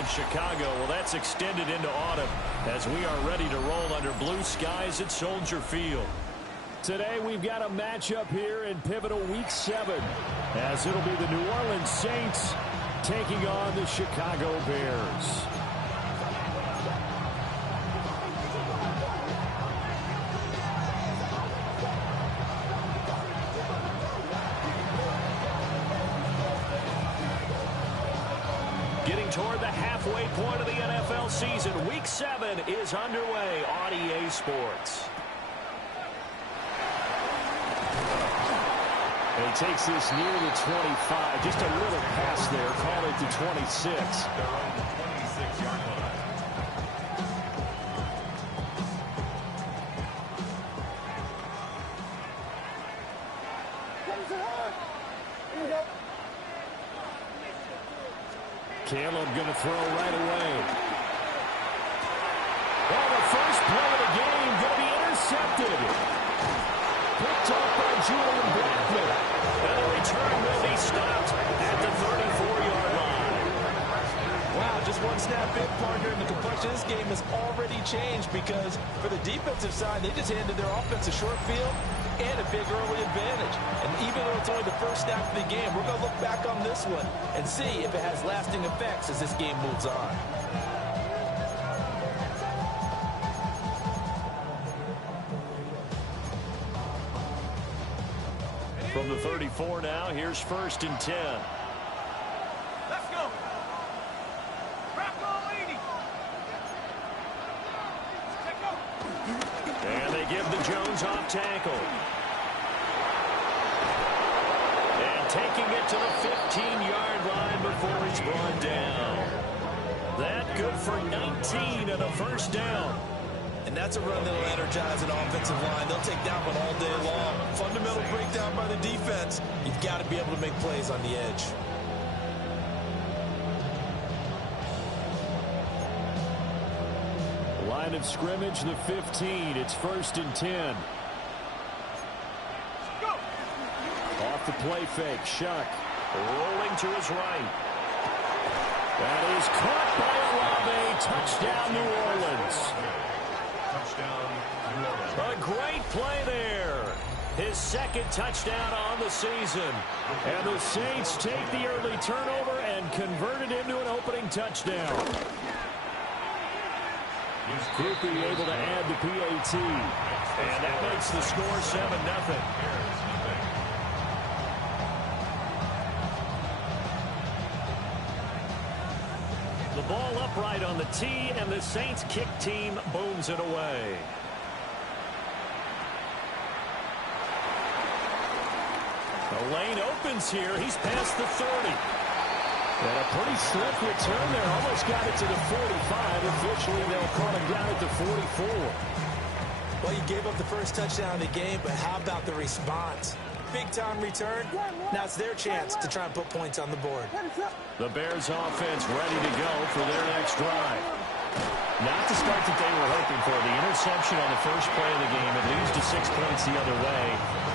in Chicago. Well, that's extended into autumn as we are ready to roll under blue skies at Soldier Field. Today we've got a matchup here in pivotal Week 7 as it'll be the New Orleans Saints taking on the Chicago Bears. Getting toward the halfway point of the NFL season, Week 7 is underway on EA Sports. And he takes this near the 25. Just a little pass there. Call it to 26. They're on the 26-yard line. Caleb going to throw right away. Well, the first play of the game going to be intercepted. Picked up by Julian Blackmon. And the return will be stopped at the 34-yard line. Wow, just one snap in, partner, and the complexion of this game has already changed because for the defensive side, they just handed their offense a short field and a big early advantage. And even though it's only the first snap of the game, we're going to look back on this one and see if it has lasting effects as this game moves on. From the 34 now, here's 1st and 10. Let's go. And they give the Jones off tackle. And taking it to the 15-yard line before he's brought down. That good for 19 and a first down. And that's a run that'll energize an offensive line. They'll take that one all day long. Fundamental breakdown by the defense. You've got to be able to make plays on the edge. Line of scrimmage, the 15. It's 1st and 10. Go. Off the play fake. Shuck rolling to his right. That is caught by Olave. Touchdown, New Orleans. A great play there. His second touchdown on the season. And the Saints take the early turnover and convert it into an opening touchdown. Quickly able to add the PAT. And that makes the score 7-0. The ball upright on the tee, and the Saints kick team booms it away. The lane opens here. He's past the 30. And a pretty slick return there. Almost got it to the 45. Officially, they'll call him down at the 44. Well, you gave up the first touchdown of the game, but how about the response? Big-time return. Now it's their chance to try and put points on the board. The Bears offense ready to go for their next drive. Not the start that they were hoping for. The interception on the first play of the game. It leads to 6 points the other way.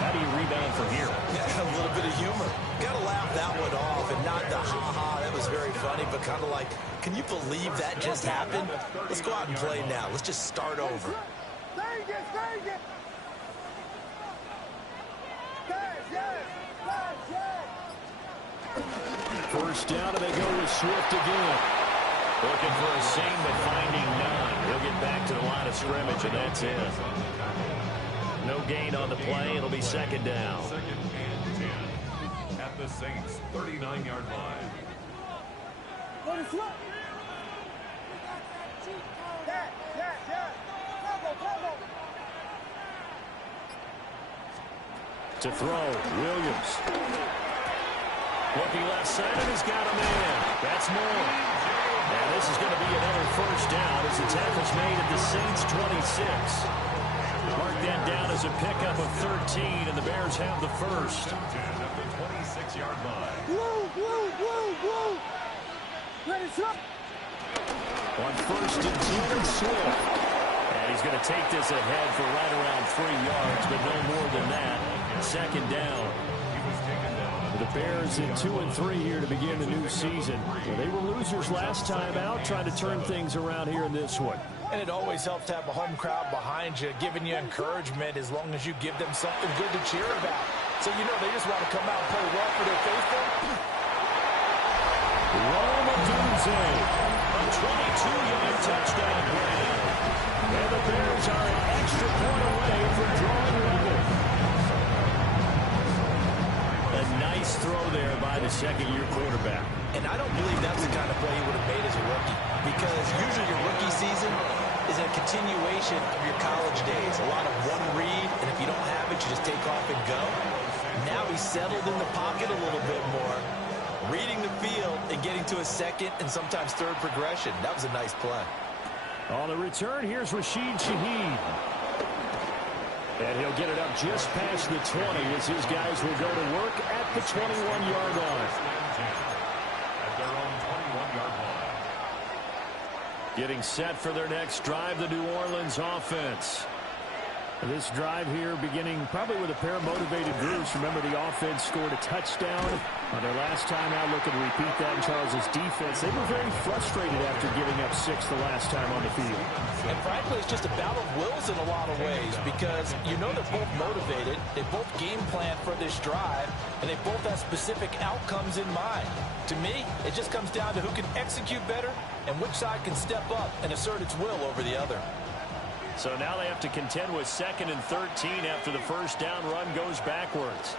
How do you rebound from here? Yeah, a little bit of humor. Got to laugh that one off and not the ha-ha. That was very funny, but kind of like, can you believe that just happened? Let's go out and play now. Let's just start over. First down, and they go with Swift again. Looking for a seam, but finding none. He'll get back to the line of scrimmage, and that's it. No gain on the play. It'll be 2nd down. 2nd and 10 at the Saints' 39-yard line. To throw, Williams. Looking left side, and he's got a man. That's Moore. And this is going to be another first down as the tackle's made at the Saints' 26. Mark that down as a pickup of 13, and the Bears have the first. At the 26-yard line. On 1st and 10, Swift. And he's going to take this ahead for right around 3 yards, but no more than that. 2nd down. He was taken down. The The Bears in 2-3 here to begin the new season. Well, they were losers last time out, trying to turn things around here in this one. And it always helps to have a home crowd behind you, giving you encouragement as long as you give them something good to cheer about. So you know they just want to come out and play well for their faithful. Rome Odunze, a 22-yard touchdown play. And the Bears are an extra point away from drawing level. A nice throw there by the second-year quarterback. And I don't believe that's the kind of play he would have made as a rookie, because usually your rookie season is a continuation of your college days. A lot of one read, and if you don't have it, you just take off and go. Now he's settled in the pocket a little bit more, reading the field and getting to a second and sometimes third progression. That was a nice play. On the return, here's Rashid Shaheed. And he'll get it up just past the 20 as his guys will go to work at the 21-yard line. At their own 21-yard line. Getting set for their next drive, the New Orleans offense. This drive here beginning probably with a pair of motivated groups. Remember, the offense scored a touchdown on their last time out. Looking to repeat that in Charles's defense. They were very frustrated after giving up 6 the last time on the field. And frankly, it's just a battle of wills in a lot of ways, because you know they're both motivated. They both game plan for this drive, and they both have specific outcomes in mind. To me, it just comes down to who can execute better and which side can step up and assert its will over the other. So now they have to contend with 2nd and 13 after the first down run goes backwards.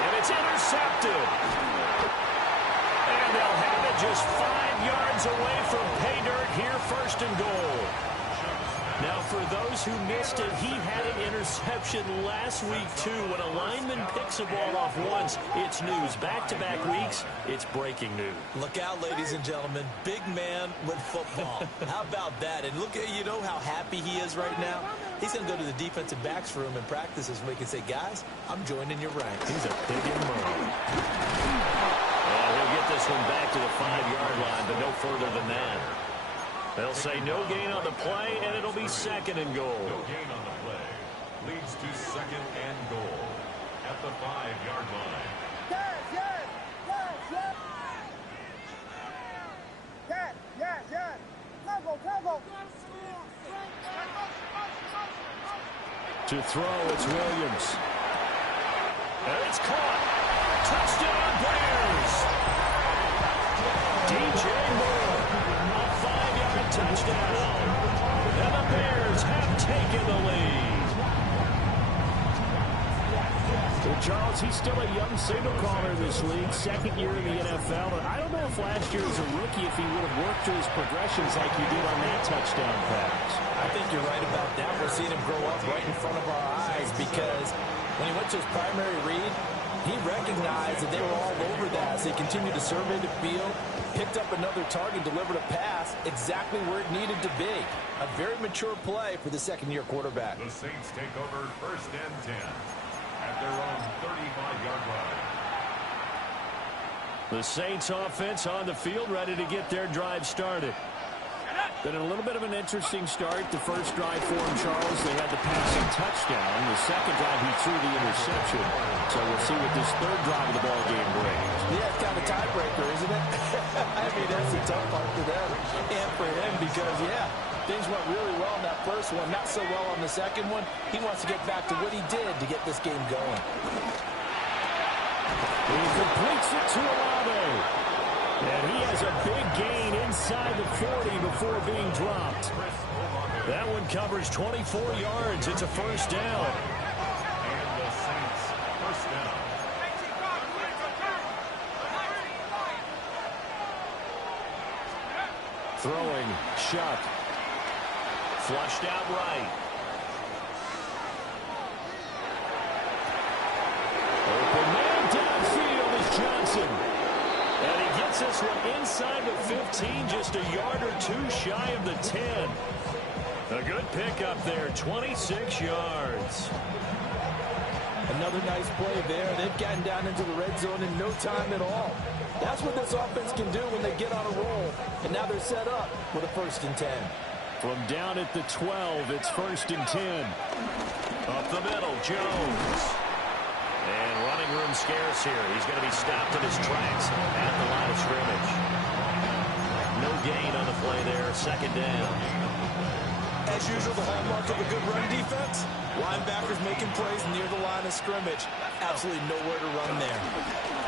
And it's intercepted. And they'll have it just 5 yards away from pay dirt here, 1st and goal. Now, for those who missed it, he had an interception last week, too. When a lineman picks a ball off once, it's news. Back-to-back weeks, it's breaking news. Look out, ladies and gentlemen. Big man with football. How about that? And look at, you know how happy he is right now? He's going to go to the defensive backs room and practice this week and say, guys, I'm joining your ranks. He's a big move. He'll get this one back to the 5-yard line, but no further than that. They'll say no gain on the play, and it'll be 2nd and goal. No gain on the play. Leads to 2nd and goal at the 5-yard line. To throw, it's Williams. And it's caught. Touchdown, Bears! DJ Moore. Touchdown. And the Bears have taken the lead. Well, Charles, he's still a young signal caller in this league, 2nd year in the NFL. But I don't know if last year as a rookie, if he would have worked through his progressions like he did on that touchdown pass. I think you're right about that. We're seeing him grow up right in front of our eyes, because when he went to his primary read, he recognized that they were all over that as they continued to survey the field, picked up another target, delivered a pass exactly where it needed to be. A very mature play for the 2nd-year quarterback. The Saints take over 1st and 10 at their own 35-yard line. The Saints offense on the field, ready to get their drive started. Been a little bit of an interesting start. The first drive for him, Charles, they had the passing touchdown. The second drive, he threw the interception. So we'll see what this 3rd drive of the ball game brings. Yeah, it's kind of a tiebreaker, isn't it? I mean, that's the tough part for them and for him, because, yeah, things went really well in that first one, not so well on the second one. He wants to get back to what he did to get this game going. He completes it to Olave. And he has a big gain inside the 40 before being dropped. That one covers 24 yards. It's a 1st down. And the Saints, 1st down. Throwing, Shuck. Flushed out right. Open man downfield is Johnson. And he gets this one inside the 15, just a yard or 2 shy of the 10. A good pickup there, 26 yards. Another nice play there. They've gotten down into the red zone in no time at all. That's what this offense can do when they get on a roll. And now they're set up with a 1st and 10. From down at the 12, it's 1st and 10. Up the middle, Jones. And running room scarce here. He's going to be stopped in his tracks at the line of scrimmage. No gain on the play there. Second down. As usual, the hallmark of a good run defense, linebackers making plays near the line of scrimmage. Absolutely nowhere to run there.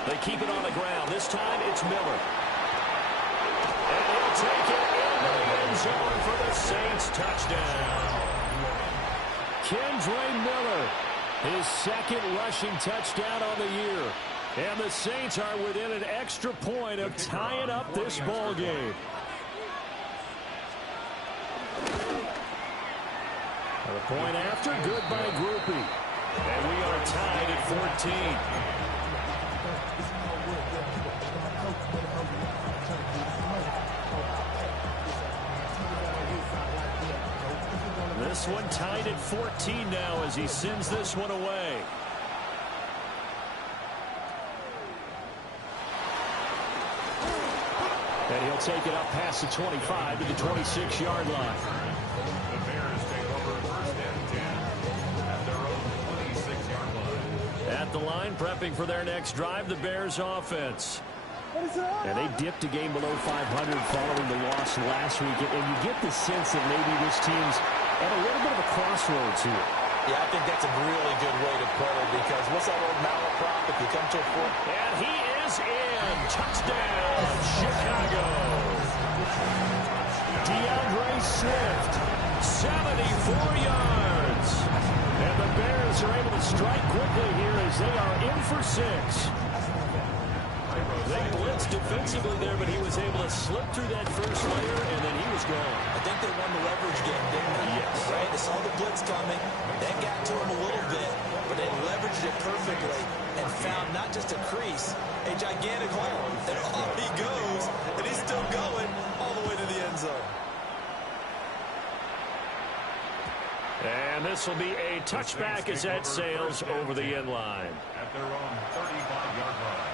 They keep it on the ground. This time it's Miller. And he'll take it into the end zone for the Saints touchdown. Kendre Miller, his second rushing touchdown on the year. And the Saints are within an extra point of tying up this ball game. The point after, good by Grupe. And we are tied at 14. This one tied at 14 now as he sends this one away. And he'll take it up past the 25 to the 26-yard line. The Bears take over first and 10 at their own 26-yard line. At the line, prepping for their next drive, the Bears offense. And they dipped a game below 500 following the loss last week. And you get the sense that maybe this team's at a little bit of a crossroads here. Yeah, I think that's a really good way to put it because what's that old malaprop if you come to a fourth? And he is in. Touchdown, Chicago. DeAndre Swift, 74 yards. And the Bears are able to strike quickly here as they are in for 6. They blitzed defensively there, but he was able to slip through that first layer, and then he was gone. I think they won the leverage game, didn't they? Yes. Right? They saw the blitz coming. That got to him a little bit, but they leveraged it perfectly and found not just a crease, a gigantic hole. And off he goes, and he's still going all the way to the end zone. And this will be a touchback as that sails over the end line. At their own 35-yard line.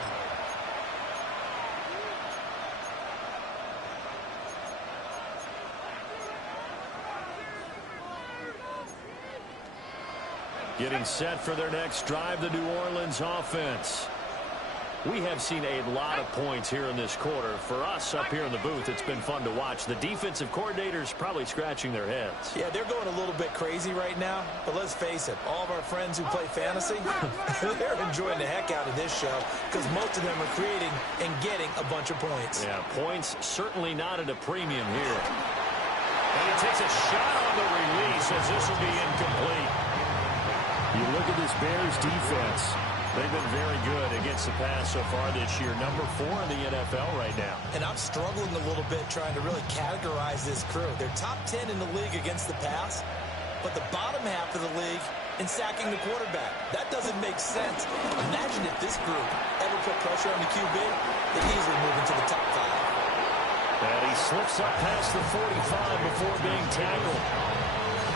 Getting set for their next drive, the New Orleans offense. We have seen a lot of points here in this quarter. For us up here in the booth, it's been fun to watch. The defensive coordinators probably scratching their heads. Yeah, they're going a little bit crazy right now, but let's face it, all of our friends who play fantasy, they're enjoying the heck out of this show because most of them are creating and getting a bunch of points. Yeah, points certainly not at a premium here. And he takes a shot on the release as this will be incomplete. You look at this Bears defense. They've been very good against the pass so far this year. Number 4 in the NFL right now. And I'm struggling a little bit trying to really categorize this crew. They're top 10 in the league against the pass, but the bottom half of the league in sacking the quarterback. That doesn't make sense. Imagine if this group ever put pressure on the QB, they'd easily move into the top 5. And he slips up past the 45 before being tackled.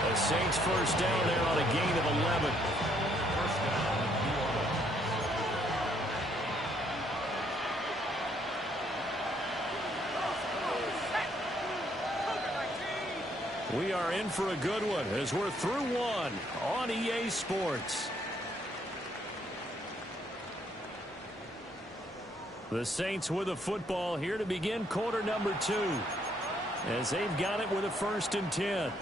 The Saints first down there on a gain of 11. First down, New Orleans. We are in for a good one as we're through one on EA Sports. The Saints with a football here to begin quarter number 2 as they've got it with a 1st and 10.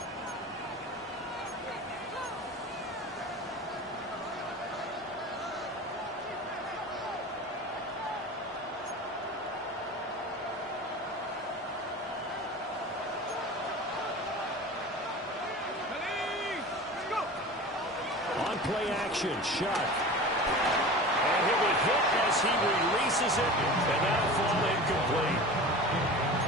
Play action, shot. And he'll be hit as he releases it, and that'll fall incomplete.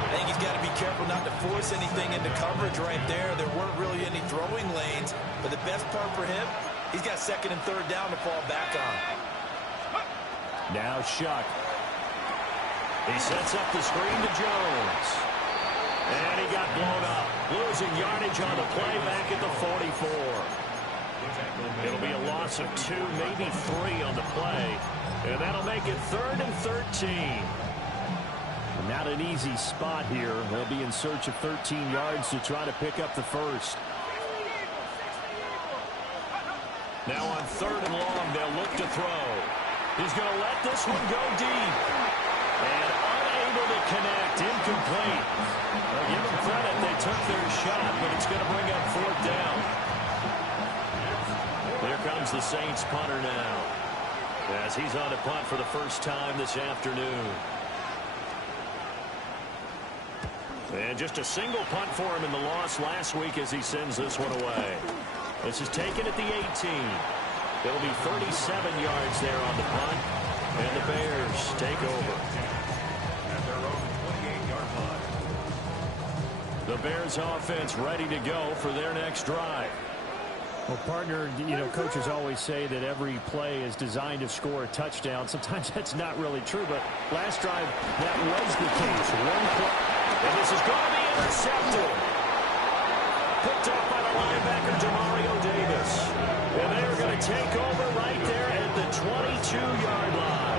I think he's got to be careful not to force anything into coverage right there. There weren't really any throwing lanes, but the best part for him, he's got 2nd and 3rd down to fall back on. Now Shuck. He sets up the screen to Jones. And he got blown up. Losing yardage on the play back at the 44. It'll be a loss of 2, maybe 3 on the play. And that'll make it 3rd and 13. Not an easy spot here. They'll be in search of 13 yards to try to pick up the first. Now on 3rd and long, they'll look to throw. He's going to let this one go deep. And unable to connect, incomplete. Well, give them credit, they took their shot, but it's going to bring up 4th down. Here comes the Saints punter now, as he's on to punt for the first time this afternoon. And just a single punt for him in the loss last week as he sends this one away. This is taken at the 18. It'll be 37 yards there on the punt. And the Bears take over. At their own 28-yard line. The Bears offense ready to go for their next drive. Well, partner, coaches always say that every play is designed to score a touchdown. Sometimes that's not really true, but last drive, that was the case. One play. And this is going to be intercepted. Picked up by the linebacker, Demario Davis. And they're going to take over right there at the 22-yard line.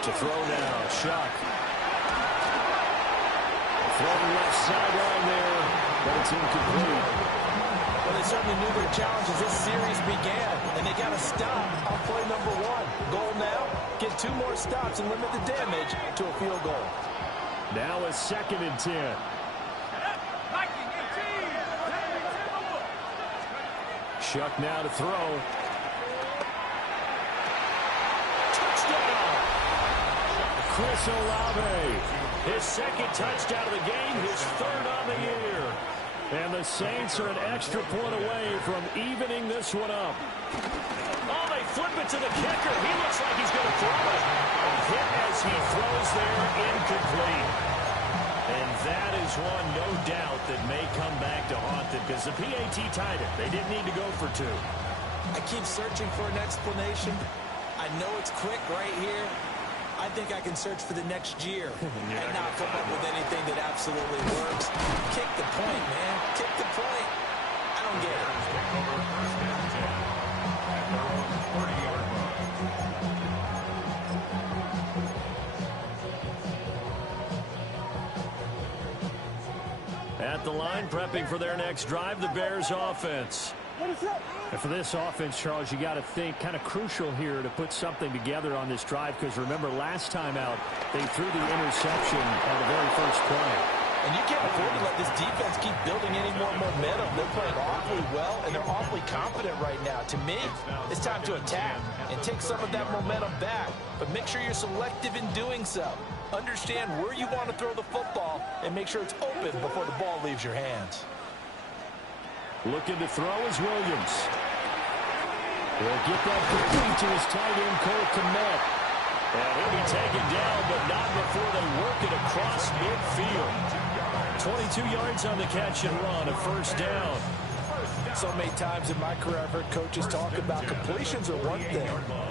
To throw now, Shuck. Throwing left sideline there, but it's incomplete. Well, they certainly knew their challenge as this series began, and they got to stop on play number 1. Goal now, get 2 more stops and limit the damage to a field goal. Now a 2nd and 10. Shuck now to throw. Touchdown! Chris Olave. His 2nd touchdown of the game, his 3rd on the year. And the Saints are an extra point away from evening this one up. Oh, they flip it to the kicker. He looks like he's going to throw it. A hit as he throws there, incomplete. And that is one, no doubt, that may come back to haunt them because the PAT tied it. They didn't need to go for 2. I keep searching for an explanation. I know it's quick right here. I think I can search for the next year and not come up with anything that absolutely works. Kick the point, man. Kick the point. I don't get it. Take over 1st and 10 at their own 40-yard line. At the line, prepping for their next drive, the Bears offense. And for this offense, Charles, you got to think kind of crucial here to put something together on this drive because remember last time out they threw the interception on the very first play. And you can't afford to let this defense keep building any more momentum. They're playing awfully well, and they're awfully confident right now. To me, it's time to attack and take some of that momentum back. But make sure you're selective in doing so. Understand where you want to throw the football and make sure it's open before the ball leaves your hands. Looking to throw is Williams. He'll get that complete to his tight end, Cole Kmet. And he'll be taken down, but not before they work it across midfield. 22 yards on the catch and run, a 1st down. So many times in my career, I've heard coaches talk about completions are one thing.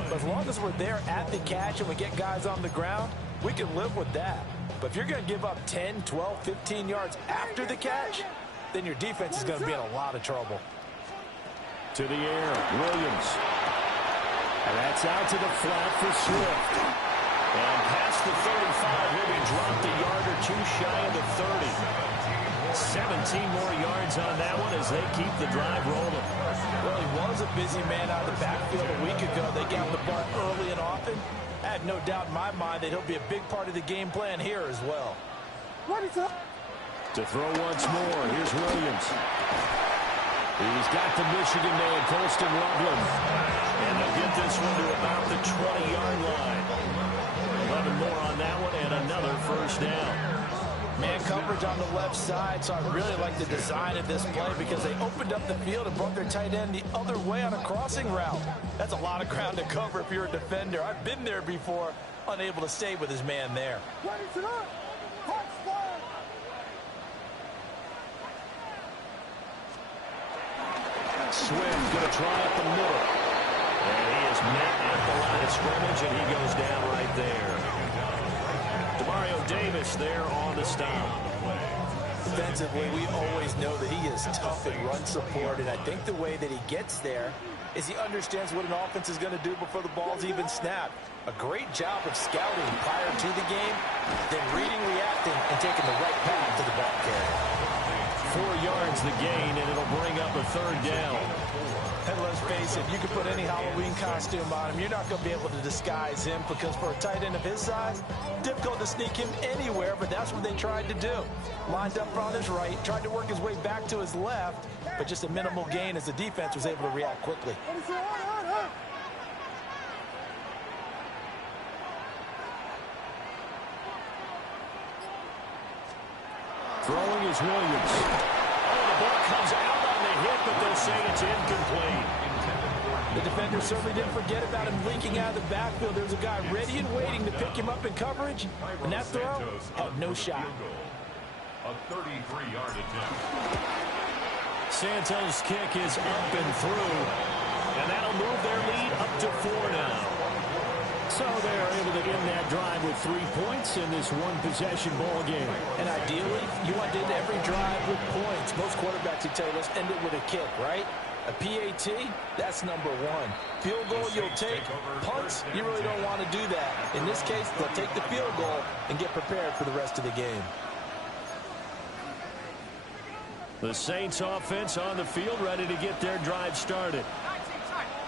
But as long as we're there at the catch and we get guys on the ground, we can live with that. But if you're going to give up 10, 12, 15 yards after the catch, then your defense is going to be in a lot of trouble. To the air, Williams. And that's out to the flat for Swift. And past the 35, he'll be dropped a yard or 2 shy of the 30. 17 more yards on that one as they keep the drive rolling. Well, he was a busy man out of the backfield a week ago. They got the ball early and often. I have no doubt in my mind that he'll be a big part of the game plan here as well. What is up? To throw once more, here's Williams. He's got the Michigan man, Colston Loveland. And they'll get this one to about the 20-yard line. 11 more on that one and another 1st down. Man coverage on the left side, so I really like the design of this play because they opened up the field and brought their tight end the other way on a crossing route. That's a lot of ground to cover if you're a defender. I've been there before, unable to stay with his man there. Swift going to try up the middle. And he is met at the line of scrimmage, and he goes down right there. Demario Davis there on the stop. Defensively, we always know that he is tough in run support, and I think the way that he gets there is he understands what an offense is going to do before the ball's even snapped. A great job of scouting prior to the game, then reading, reacting, and taking the right path to the ball carrier. 4 yards the gain, and it'll bring up a third down. And let's face it, you can put any Halloween costume on him. You're not going to be able to disguise him because for a tight end of his size, difficult to sneak him anywhere, but that's what they tried to do. Lined up on his right, tried to work his way back to his left, but just a minimal gain as the defense was able to react quickly. Throwing is Williams. Oh, the ball comes out on the hit, but they'll say it's incomplete. The defender certainly didn't forget about him leaking out of the backfield. There's a guy ready and waiting to pick him up in coverage, and that throw had no shot. A 33-yard attempt. Santos' kick is up and through, and that'll move their lead up to 4 now. So they're able to end that drive with 3 points in this one-possession ball game. And ideally, you want to end every drive with points. Most quarterbacks, you tell us, end it with a kick, right? A PAT, that's number 1. Field goal, you'll take. Punts, you really don't want to do that. In this case, they'll take the field goal and get prepared for the rest of the game. The Saints offense on the field, ready to get their drive started.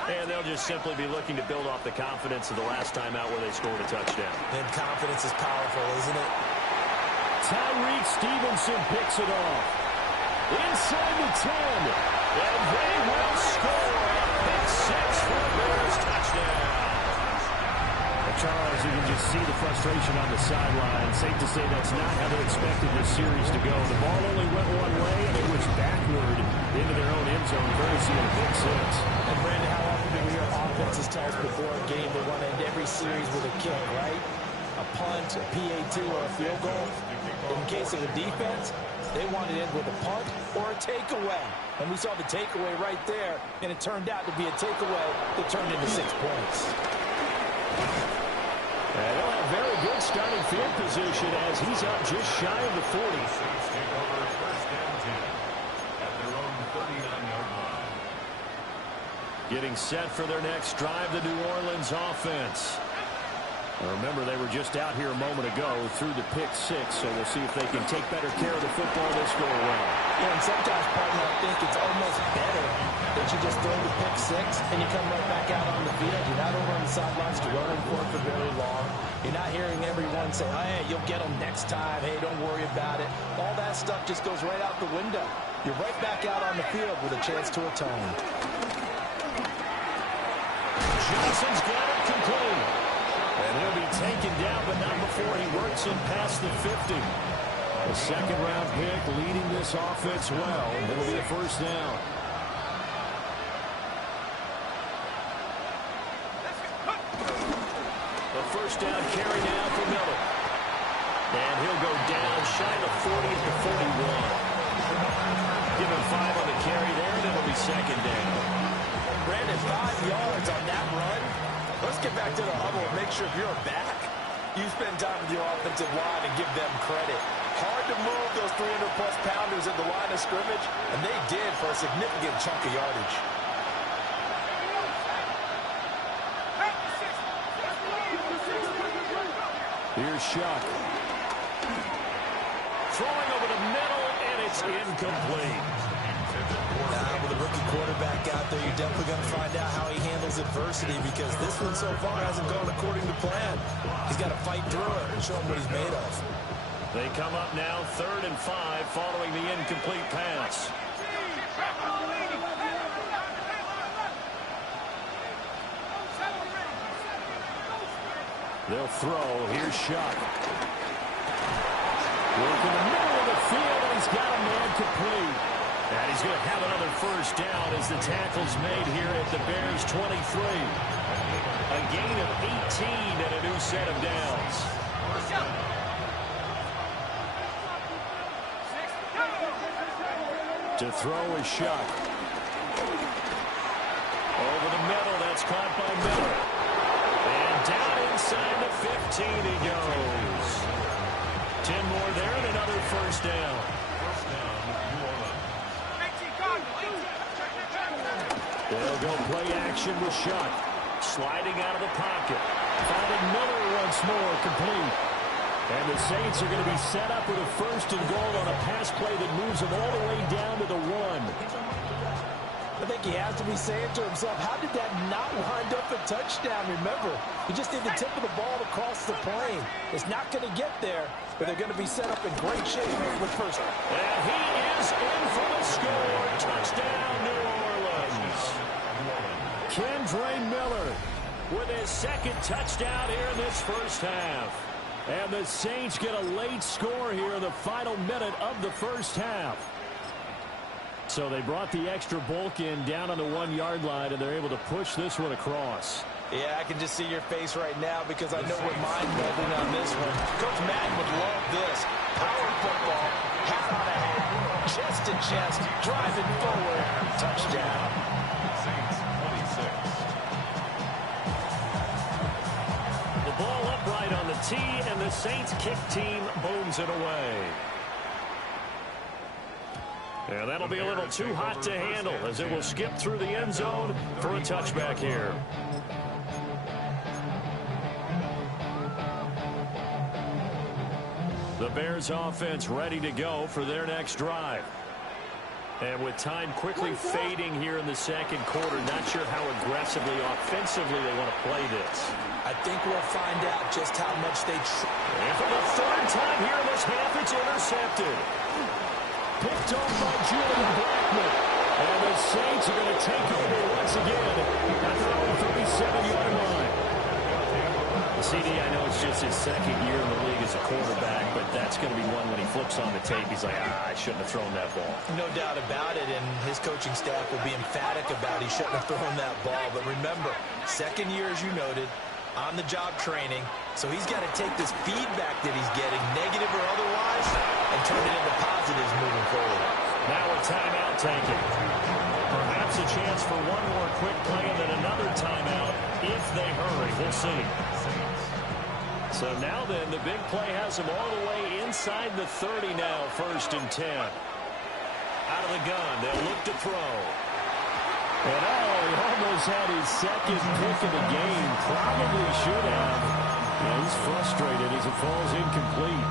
And they'll just simply be looking to build off the confidence of the last time out where they scored a touchdown. And confidence is powerful, isn't it? Tyreek Stevenson picks it off. Inside the 10. And they will score. Pick 6 for the Bears. Touchdown. Charles, you can just see the frustration on the sideline. Safe to say that's not how they expected this series to go. The ball only went one way, and it was backward into their own end zone, courtesy of a pick 6. And Brandon, how often do we hear offenses tell us before a game they want to end every series with a kick, right? A punt, a PAT, or a field goal. In case of the defense, they want to end with a punt or a takeaway. And we saw the takeaway right there, and it turned out to be a takeaway that turned into 6 points. And they'll have very good starting field position as he's up just shy of the 40. Saints take over first and 10 at their own 39-yard line. Getting set for their next drive, the New Orleans offense. Remember, they were just out here a moment ago through the pick 6, so we'll see if they can take better care of the football this go around. Yeah, and sometimes, partner, I think it's almost better that you just throw the pick 6 and you come right back out on the field. You're not over on the sidelines rolling for it for very long. You're not hearing everyone say, oh, hey, you'll get them next time. Hey, don't worry about it. All that stuff just goes right out the window. You're right back out on the field with a chance to atone. Johnson's got it complete. And he'll be taken down, but not before he works him past the 50. The second-round pick leading this offense well. It'll be a first down. The first down carry now for Miller. And he'll go down shy of 40 at the 41. Give him 5 on the carry there, and it'll be second down. Brandon, 5 yards on that run. Let's get back to the huddle and make sure if you're a back, you spend time with your offensive line and give them credit. Hard to move those 300-plus pounders at the line of scrimmage, and they did for a significant chunk of yardage. Here's Shuck. Throwing over the middle, and it's incomplete. With a rookie quarterback out there, you're definitely going to find out how he handles adversity because this one so far hasn't gone according to plan. He's got to fight through it and show him what he's made of. They come up now 3rd and 5 following the incomplete pass. They'll throw. Here's Shuck. Working the middle of the field, and he's got a man complete. And he's going to have another first down as the tackle's made here at the Bears 23. A gain of 18 and a new set of downs. To throw is Shuck. Over the middle, that's caught by Miller. And down inside the 15 he goes. 10 more there and another first down. First down, New Orleans. They'll go play action with Shuck. Sliding out of the pocket. Finding Miller once more, complete. And the Saints are going to be set up with a 1st and goal on a pass play that moves them all the way down to the 1. I think he has to be saying to himself, how did that not wind up a touchdown? Remember, he just did the tip of the ball across the plane. It's not going to get there, but they're going to be set up in great shape with first. And he is in for the score. Touchdown, New Orleans. Kendre Miller with his 2nd touchdown here in this first half. And the Saints get a late score here in the final minute of the first half. So they brought the extra bulk in down on the 1-yard line, and they're able to push this one across. Yeah, I can just see your face right now because I know we're mind-melding on this one. Coach Madden would love this. Power football, hat on a hat, chest to chest, driving forward, touchdown. Saints 26. The ball upright on the tee, and the Saints kick team booms it away. Yeah, that'll be a little too hot to handle as it will skip through the end zone for a touchback here. The Bears offense ready to go for their next drive. And with time quickly fading here in the second quarter, not sure how aggressively, offensively they want to play this. I think we'll find out just how much they try. And for the 3rd time here in this half, it's intercepted. Picked off by Julian Blackmon. And the Saints are going to take over once again at their own 37-yard line. CD, I know it's just his 2nd year in the league as a quarterback, but that's going to be one when he flips on the tape, he's like, I shouldn't have thrown that ball. No doubt about it, and his coaching staff will be emphatic about he shouldn't have thrown that ball. But remember, 2nd year, as you noted, on-the-job training, so he's got to take this feedback that he's getting, negative or otherwise, and turn it into positives moving forward. Now a timeout taken. Perhaps a chance for one more quick play and then another timeout if they hurry. We'll see. So now then, the big play has them all the way inside the 30 now, 1st and 10. Out of the gun, they'll look to throw. And he almost had his 2nd pick of the game. Probably should have. Yeah, he's frustrated as it falls incomplete.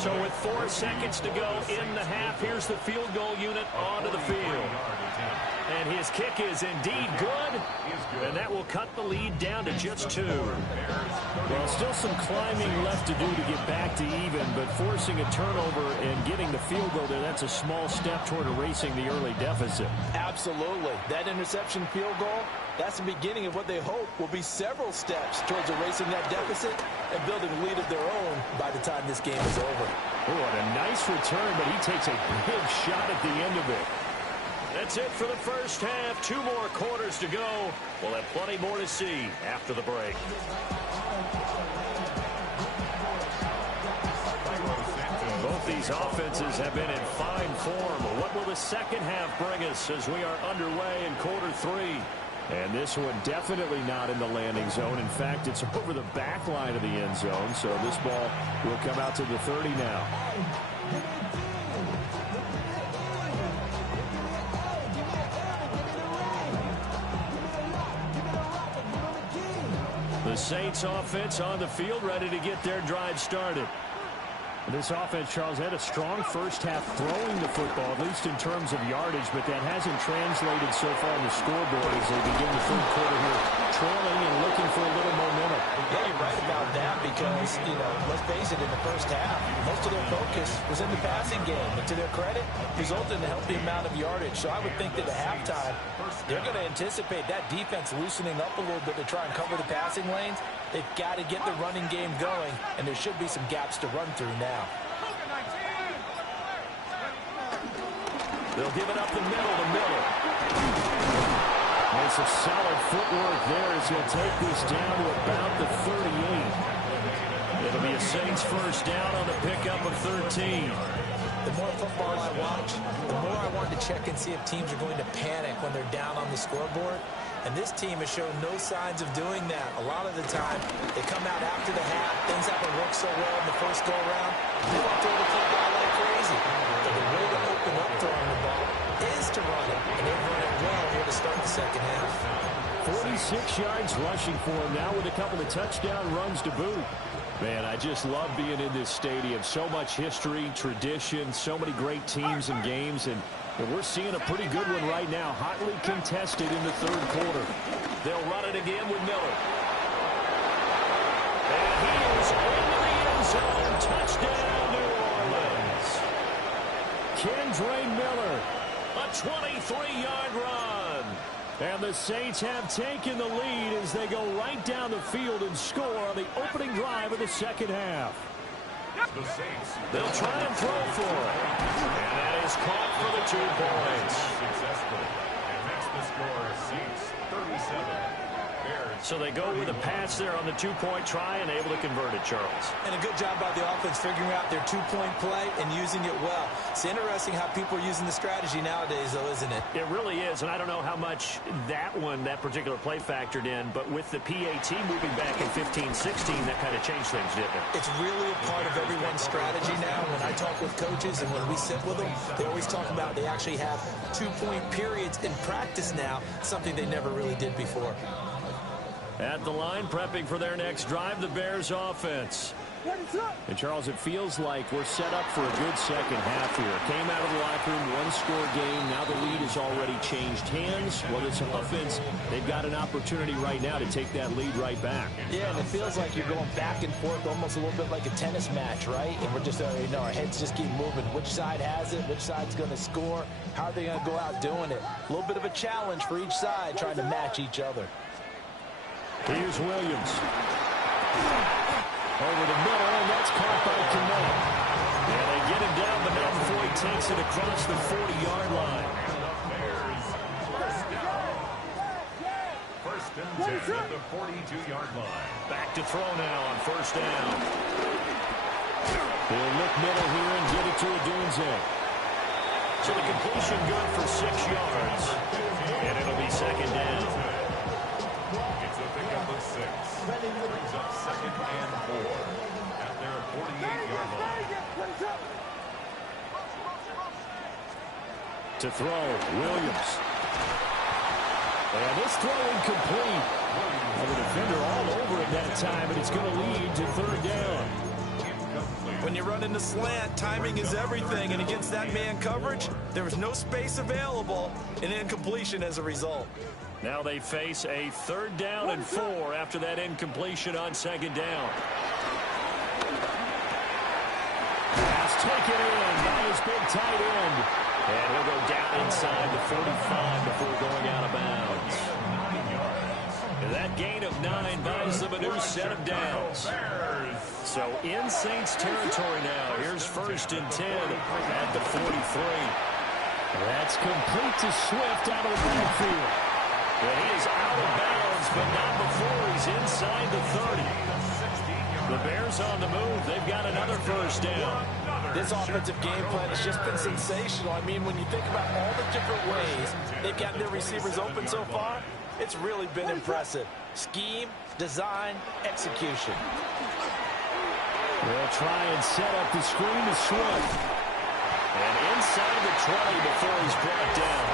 So with 4 seconds to go in the half, here's the field goal unit onto the field. And his kick is indeed good, and that will cut the lead down to just 2. Well, still some climbing left to do to get back to even, but forcing a turnover and getting the field goal there, that's a small step toward erasing the early deficit. Absolutely. That interception field goal, that's the beginning of what they hope will be several steps towards erasing that deficit and building a lead of their own by the time this game is over. Oh, and a nice return, but he takes a big shot at the end of it. That's it for the first half. 2 more quarters to go. We'll have plenty more to see after the break. Both these offenses have been in fine form. What will the second half bring us as we are underway in quarter 3? And this one definitely not in the landing zone. In fact, it's over the back line of the end zone. So this ball will come out to the 30 now. The Saints offense on the field, ready to get their drive started. This offense, Charles, had a strong first half throwing the football, at least in terms of yardage, but that hasn't translated so far on the scoreboard as they begin the 3rd quarter here, trailing and looking for a little momentum. Yeah, you're right about that because, let's face it, in the first half, most of their focus was in the passing game. And to their credit, resulted in a healthy amount of yardage. So I would think that at halftime, they're going to anticipate that defense loosening up a little bit to try and cover the passing lanes. They've got to get the running game going, and there should be some gaps to run through now. They'll give it up the middle to Miller. And some solid footwork there as he'll take this down to about the 38. It'll be a Saints first down on the pickup of 13. The more football I watch, the more I want to check and see if teams are going to panic when they're down on the scoreboard. And this team has shown no signs of doing that. A lot of the time, they come out after the half. Things haven't worked so well in the first go-around. They want to throw the football like crazy. But the way to open up throwing the ball is to run it. And they've run it well here to start second half. 46 yards rushing for him now with a couple of touchdown runs to boot. Man, I just love being in this stadium. So much history, tradition, so many great teams and games, and we're seeing a pretty good one right now, hotly contested in the third quarter. They'll run it again with Miller. And he is into the end zone. Touchdown, New Orleans. Kendre Miller, a 23-yard run. And the Saints have taken the lead as they go right down the field and score on the opening drive of the second half. The Saints. They'll try and throw for it. And that is caught for the 2 points. Successful. And that's the score. Saints 37. Bears. So they go with a pass there on the 2-point try and able to convert it, Charles. And a good job by the offense figuring out their 2-point play and using it well. It's interesting how people are using the strategy nowadays, though, isn't it? It really is, and I don't know how much that particular play factored in, but with the PAT moving back in 15-16, that kind of changed things, didn't it? It's really a part of everyone's strategy now. When I talk with coaches and when we sit with them, they always talk about they actually have 2-point periods in practice now, something they never really did before. At the line, prepping for their next drive, the Bears offense. And, Charles, it feels like we're set up for a good second half here. Came out of the locker room, one-score game. Now the lead has already changed hands. Well, this offense, they've got an opportunity right now to take that lead right back. Yeah, and it feels like you're going back and forth almost a little bit like a tennis match, right? And we're just, our heads just keep moving. Which side has it? Which side's going to score? How are they going to go out doing it? A little bit of a challenge for each side trying to match each other. Here's Williams. Over the middle, and that's caught by Kmet. And they get him down, but not before he takes it across the 40-yard line. First and 10 at the 42-yard line. Back to throw now on first down. They'll look middle here and get it to Odunze. So the completion good for 6 yards. And it'll be second down. It's a pickup of 6. Brings up second and 4 at their 48-yard line. To throw, Williams. And this throw incomplete. Well, the defender all over it that time, and it's going to lead to third down. When you run in the slant, timing is everything, and against that man coverage, there was no space available, and incompletion as a result. Now they face a third down and 4 after that incompletion on second down. Pass taken in by his big tight end. And he'll go down inside the 45 before going out of bounds. And that gain of 9 buys them a new set of downs. So in Saints territory now. Here's first and 10 at the 43. That's complete to Swift out of the backfield. Well, he is out of bounds, but not before he's inside the 30. The Bears on the move. They've got another first down. This offensive game plan has just been sensational. I mean, when you think about all the different ways they've gotten their receivers open so far, it's really been impressive. Scheme, design, execution. They'll try and set up the screen to Swift. And inside the 20 before he's brought down.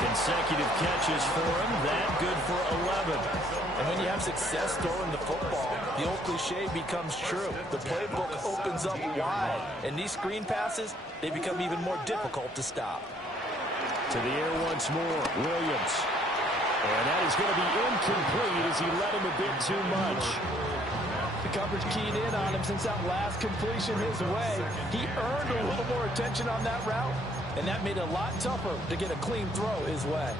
Consecutive catches for him. That good for 11. And when you have success throwing the football, the old cliche becomes true. The playbook opens up wide. And these screen passes, they become even more difficult to stop. To the air once more, Williams. And that is going to be incomplete as he led him a bit too much. The coverage keyed in on him since that last completion his way. He earned a little more attention on that route, and that made it a lot tougher to get a clean throw his way.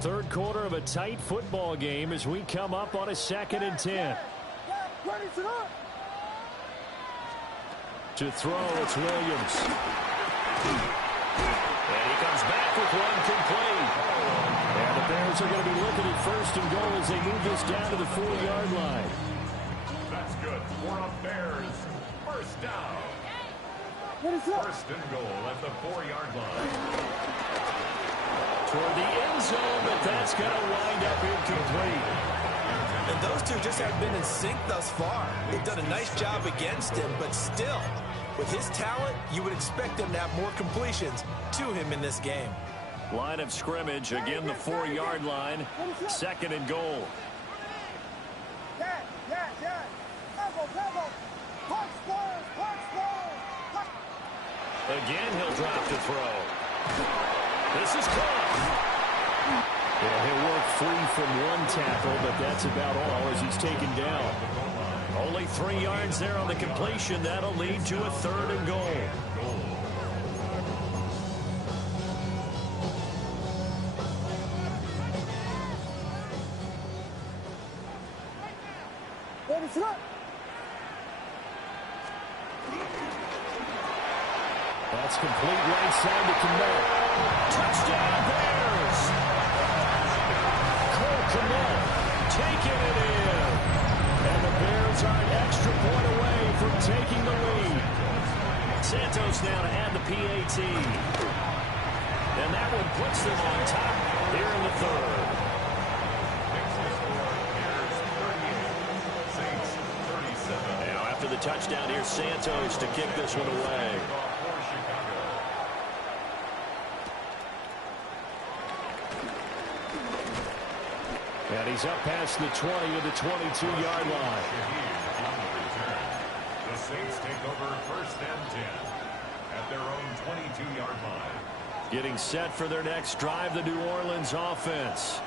Third quarter of a tight football game as we come up on a 2nd and 10. To throw, it's Williams. And he comes back with one complete. And the Bears are going to be looking at first and goal as they move this down to the 4-yard line. That's good for a Bears. First down. First and goal at the 4-yard line. Toward the end zone, but that's going to wind up incomplete. And those two just haven't been in sync thus far. They've done a nice job against him, but still, with his talent, you would expect him to have more completions to him in this game. Line of scrimmage, again the 4-yard line, 2nd and goal. Again, he'll drop to throw. This is caught. Yeah, he'll work free from one tackle, but that's about all as he's taken down. Only 3 yards there on the completion. That'll lead to a 3rd and goal. That's complete right side to Kmet. Touchdown Bears! Cole Kmet taking it in. And the Bears are an extra point away from taking the lead. Santos now to add the PAT. And that one puts them on top here in the 3rd. Now after the touchdown, here's Santos to kick this one away. And he's up past the 20 to the 22-yard line. The Saints take over 1st and 10 at their own 22-yard line. Getting set for their next drive, the New Orleans offense.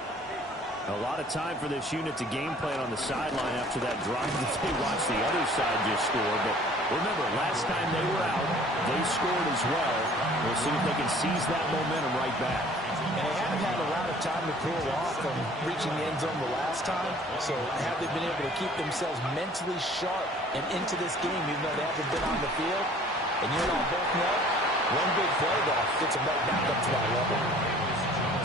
A lot of time for this unit to game plan on the sideline after that drive that they watched the other side just score. But remember, last time they were out, they scored as well. We'll see if they can seize that momentum right back. And they haven't had a lot of time to cool off from reaching the end zone the last time. So have they been able to keep themselves mentally sharp and into this game, even though they haven't been on the field? And you and I both know, one big play that gets them right back up to that level.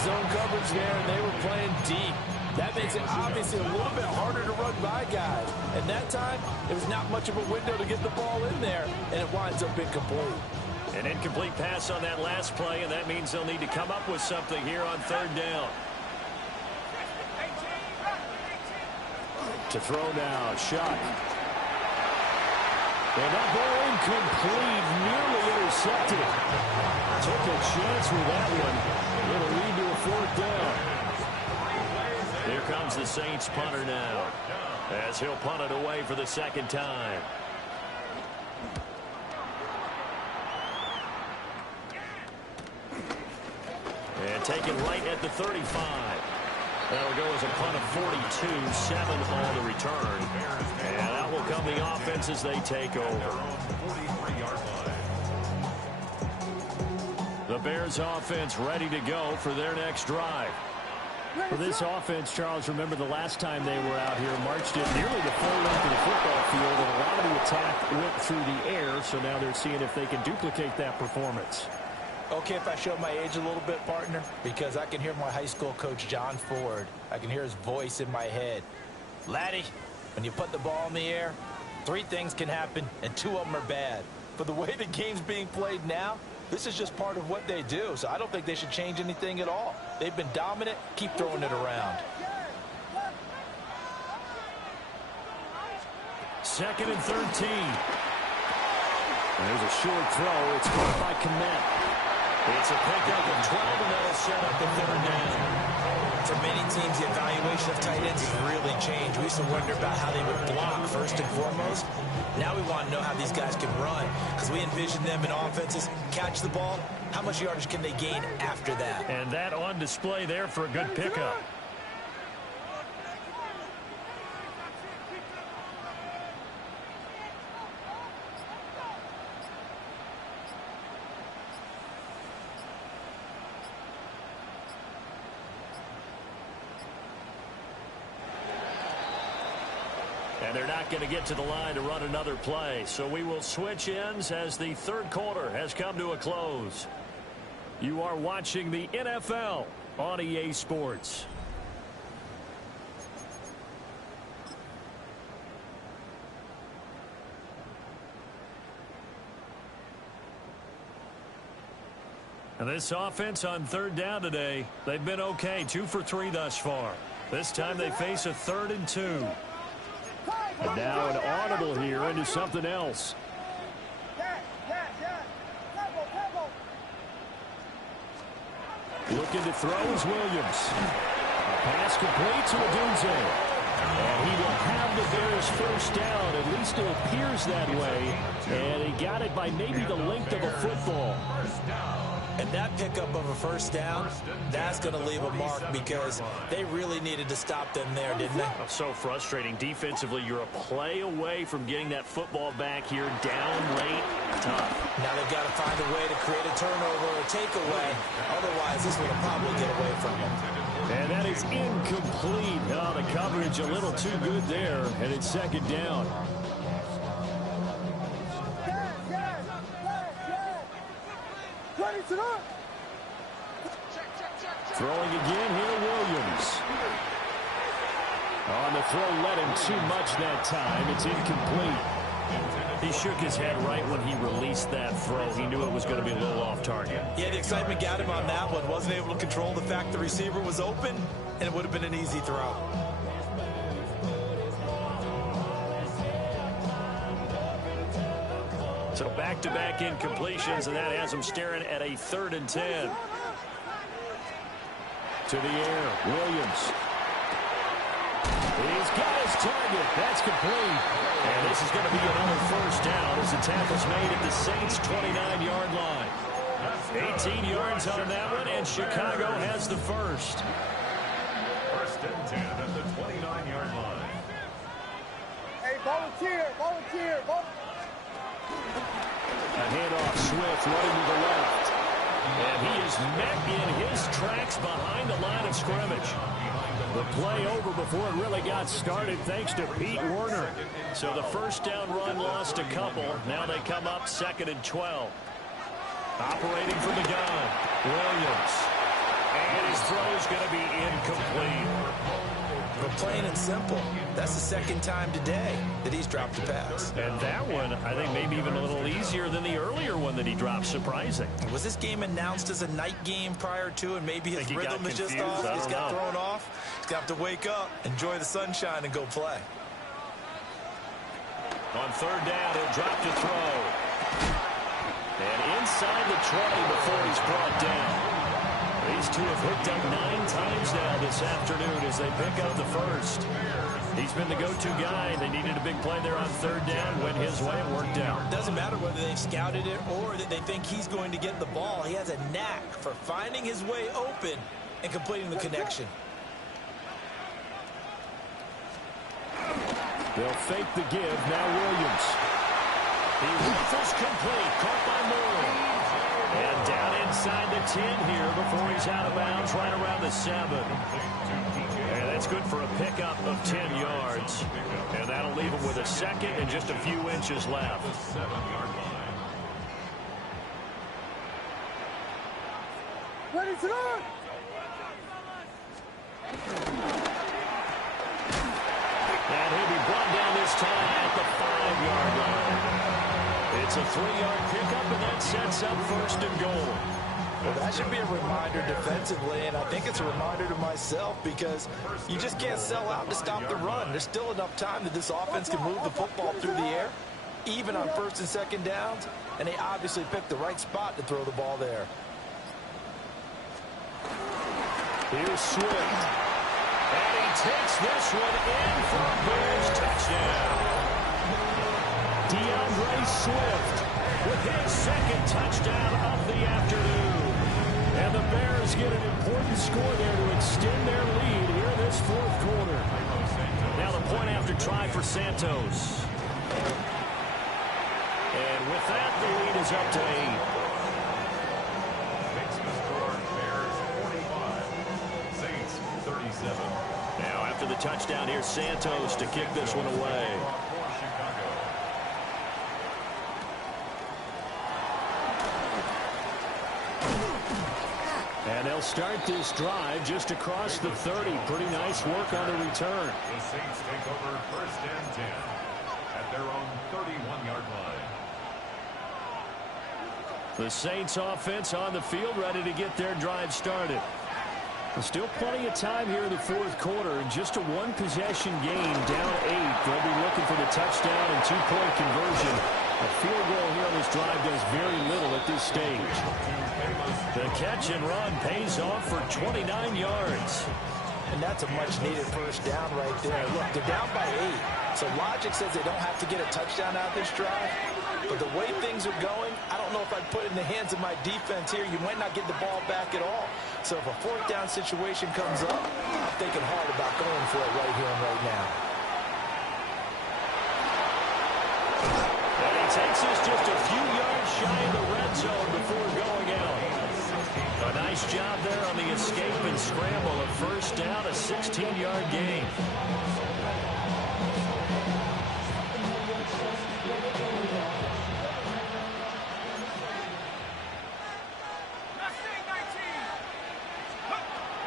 Zone coverage there, and they were playing deep. That makes it obviously a little bit harder to run by guys. And that time, there was not much of a window to get the ball in there, and it winds up incomplete. An incomplete pass on that last play, and that means they'll need to come up with something here on 3rd down. To throw now, shot. And that ball incomplete, nearly intercepted. Took a chance with that one. It'll lead to a 4th down. Here comes the Saints punter now, as he'll punt it away for the 2nd time. And taken right at the 35. That'll go as a punt of 42, 7 on the return. And that will come the offense as they take over. The Bears offense ready to go for their next drive. For this offense, Charles, remember the last time they were out here, marched it nearly the full length of the football field, and a lot of the attack went through the air, so now they're seeing if they can duplicate that performance. Okay, if I show my age a little bit, partner, because I can hear my high school coach, John Ford. I can hear his voice in my head. Laddie, when you put the ball in the air, 3 things can happen, and 2 of them are bad. For the way the game's being played now, this is just part of what they do, so I don't think they should change anything at all. They've been dominant. Keep throwing it around. 2nd and 13. There's a short throw. It's caught by Kmet. It's a pickup of 12, and that'll set up the 3rd down. For many teams, the evaluation of tight ends has really changed. We used to wonder about how they would block first and foremost. Now we want to know how these guys can run, because we envision them in offenses catch the ball. How much yardage can they gain after that? And that on display there for a good pickup. And they're not going to get to the line to run another play. So we will switch ends as the 3rd quarter has come to a close. You are watching the NFL on EA Sports. And this offense on 3rd down today, they've been okay, 2 for 3 thus far. This time they face a 3rd and 2. And now an audible here into something else. Looking to throw is Williams. Pass complete to Odunze. And he will have the Bears first down. At least it appears that way. And he got it by maybe the length of a football. And that pickup of a first down, that's going to leave a mark because they really needed to stop them there, didn't they? So frustrating. Defensively, you're a play away from getting that football back here down late. Tough. Now they've got to find a way to create a turnover or a takeaway. Otherwise, this one will probably get away from them. And that is incomplete. Oh, the coverage a little too good there, and it's 2nd down. Throwing again here, Williams. On the throw, led him too much that time. It's incomplete. He shook his head right when he released that throw. He knew it was going to be a little off target. Yeah, the excitement got him on that one. Wasn't able to control the fact the receiver was open, and it would have been an easy throw. So back-to-back incompletions, and that has him staring at a 3rd and 10. To the air, Williams. He's got his target. That's complete. And this is going to be another first down as the tackle's made at the Saints' 29-yard line. 18 yards on that one, and Chicago has the first. 1st and 10 at the 29-yard line. Hey, volunteer. A handoff, Swift running to the left. And he is met in his tracks behind the line of scrimmage. The play over before it really got started thanks to Pete Werner. So the first down run lost a couple. Now they come up 2nd and 12. Operating from the gun, Williams. And his throw is going to be incomplete. But plain and simple, that's the 2nd time today that he's dropped a pass. And that one, I think, maybe even a little easier than the earlier one that he dropped. Surprising. Was this game announced as a night game prior to, and maybe his rhythm is just off? He's got thrown off. He's got to wake up, enjoy the sunshine, and go play. On 3rd down, he'll drop to throw. And inside the 20 before he's brought down. These two have hooked up 9 times now this afternoon as they pick up the first. He's been the go-to guy. They needed a big play there on 3rd down. Went his way and worked out. Doesn't matter whether they've scouted it or that they think he's going to get the ball. He has a knack for finding his way open and completing the connection. They'll fake the give. Now Williams. He rifles complete. Caught by Moore. And down inside the 10 here before he's out of bounds, right around the 7. And that's good for a pickup of 10 yards. And that'll leave him with a 2nd and just a few inches left. Ready to run! And he'll be brought down this time at the 5-yard line. It's a 3-yard pickup, and that sets up 1st and goal. Well, that should be a reminder defensively, and I think it's a reminder to myself because you just can't sell out to stop the run. There's still enough time that this offense can move the football through the air, even on 1st and 2nd downs, and they obviously picked the right spot to throw the ball there. Here's Swift. And he takes this one in for a Bears touchdown. DeAndre Swift with his 2nd touchdown of the afternoon. And the Bears get an important score there to extend their lead here this 4th quarter. Now the point after try for Santos. And with that, the lead is up to 8. Now after the touchdown, here's Santos to kick this one away. And they'll start this drive just across the 30. Pretty nice work on the return. The Saints take over 1st and 10 at their own 31-yard line. The Saints offense on the field ready to get their drive started. Still plenty of time here in the fourth quarter. Just a one-possession game, down 8. They'll be looking for the touchdown and two-point conversion. A field goal here on this drive does very little at this stage. The catch and run pays off for 29 yards. And that's a much-needed first down right there. Look, they're down by 8. So logic says they don't have to get a touchdown out of this drive. But the way things are going, I don't know if I'd put it in the hands of my defense here. You might not get the ball back at all. So if a fourth down situation comes up, I'm thinking hard about going for it right here and right now. And he takes us just a few yards shy of the red zone before going out. A nice job there on the escape and scramble. A first down, a 16-yard gain.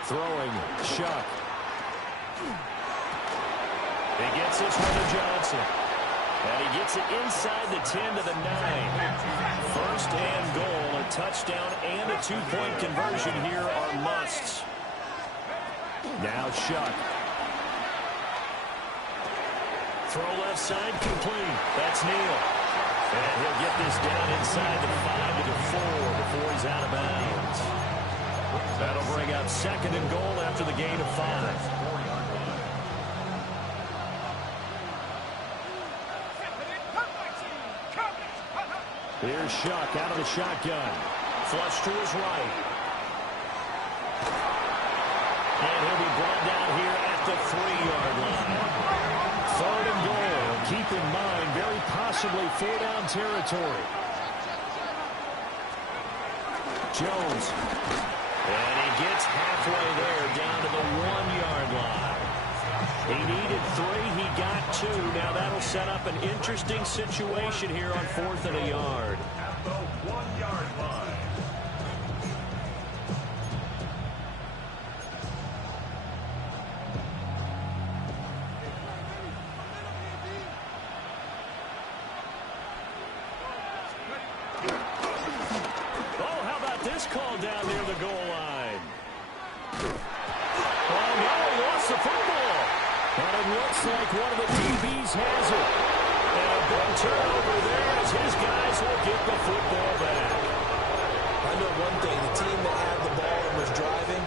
Throwing, Shuck. He gets this one to Johnson. And he gets it inside the 10 to the 9. First and goal, a touchdown and a two-point conversion here are musts. Now Shuck. Throw left side complete. That's Neal. And he'll get this down inside the 5 to the 4 before he's out of bounds. That'll bring up second and goal after the gain of 5. Here's Shuck out of the shotgun. Flush to his right. And he'll be brought down here at the 3-yard line. Third and goal. Keep in mind, very possibly 4-down territory. Jones. And he gets halfway there down to the 1-yard line. He needed 3. He got 2. Now that'll set up an interesting situation here on 4th and a yard. At the 1-yard line. Oh, how about this call down near the goal line? Oh, no, he lost the football. And it looks like one of the DBs has it. And a big turnover there as his guys will get the football back. I know one thing. The team that had the ball and was driving,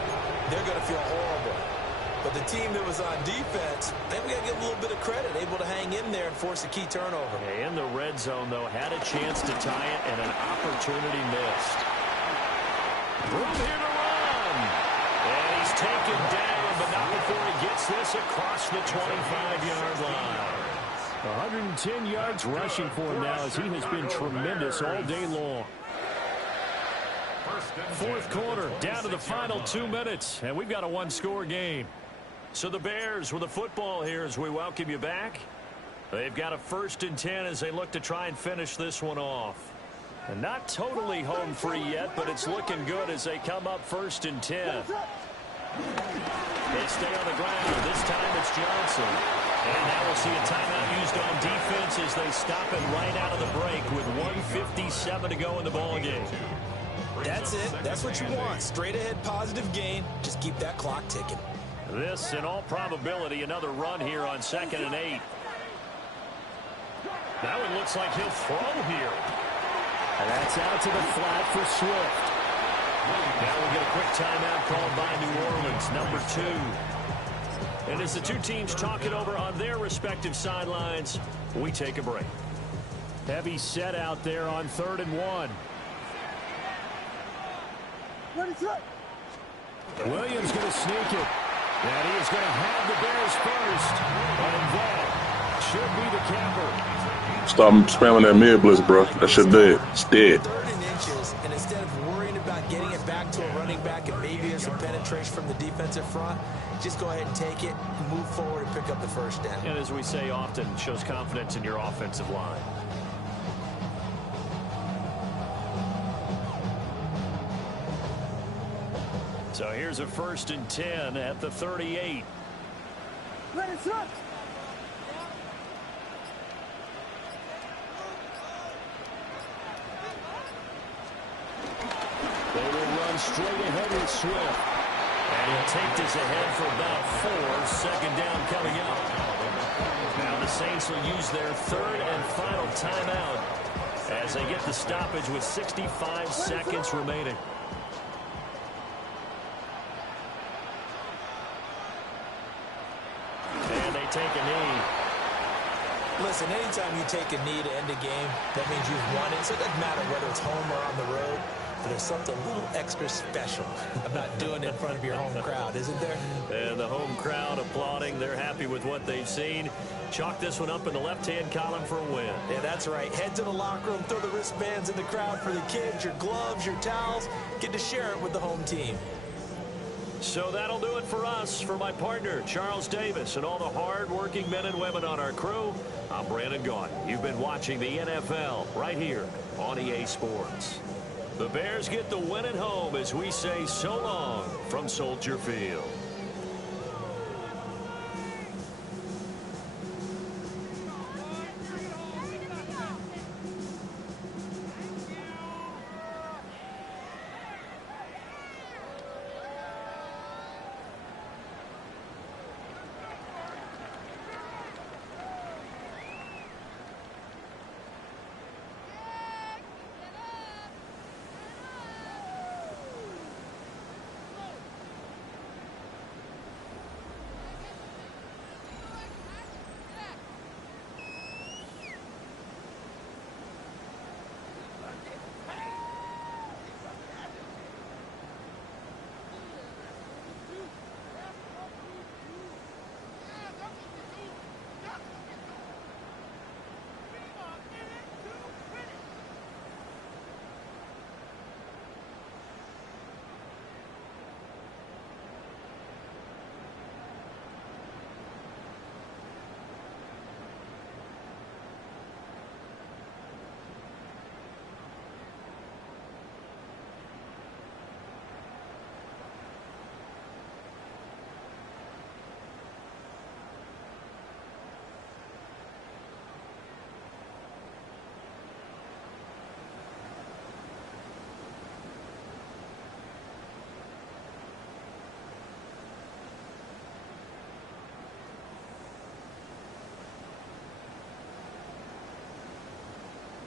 they're going to feel horrible. But the team that was on defense, I think we got to give a little bit of credit, able to hang in there and force a key turnover. In the red zone, though, had a chance to tie it and an opportunity missed. Room here to run. And he's taken down, but not before he gets this across the 25-yard line. 110 yards rushing for him now as he has been tremendous all day long. Fourth quarter, down to the final 2 minutes, and we've got a one-score game. So the Bears with the football here as we welcome you back. They've got a 1st and 10 as they look to try and finish this one off. And not totally home free yet, but it's looking good as they come up 1st and 10. They stay on the ground. This time it's Johnson. And now we'll see a timeout used on defense as they stop it right out of the break with 1:57 to go in the ballgame. That's it. That's what you want. Straight ahead positive gain. Just keep that clock ticking. This, in all probability, another run here on 2nd and 8. Now it looks like he'll throw here. And that's out to the flat for Swift. Now we'll get a quick timeout called by New Orleans, number 2. And as the two teams talk it over on their respective sidelines, we take a break. Heavy set out there on 3rd and 1. Williams going to sneak it. And he is going to have the Bears first. And that should be the capper. Stop spamming that mid blitz, bro. That shit dead. It's dead. 3rd and inches, and instead of worrying about getting it back to a running back and maybe there's some penetration from the defensive front, just go ahead and take it, move forward, and pick up the first down. And as we say often, shows confidence in your offensive line. So here's a 1st and 10 at the 38. They will run straight ahead with Swift. And he'll take this ahead for about 4. Second down coming up. Now the Saints will use their third and final timeout as they get the stoppage with 65 seconds remaining. And they take a knee. Listen, anytime you take a knee to end a game, that means you've won it. So it doesn't matter whether it's home or on the road. But there's something a little extra special about doing it in front of your home crowd, isn't there? And the home crowd applauding. They're happy with what they've seen. Chalk this one up in the left-hand column for a win. Yeah, that's right. Head to the locker room, throw the wristbands in the crowd for the kids, your gloves, your towels. Get to share it with the home team. So that'll do it for us. For my partner, Charles Davis, and all the hard-working men and women on our crew, I'm Brandon Gaudin. You've been watching the NFL right here on EA Sports. The Bears get the win at home as we say so long from Soldier Field.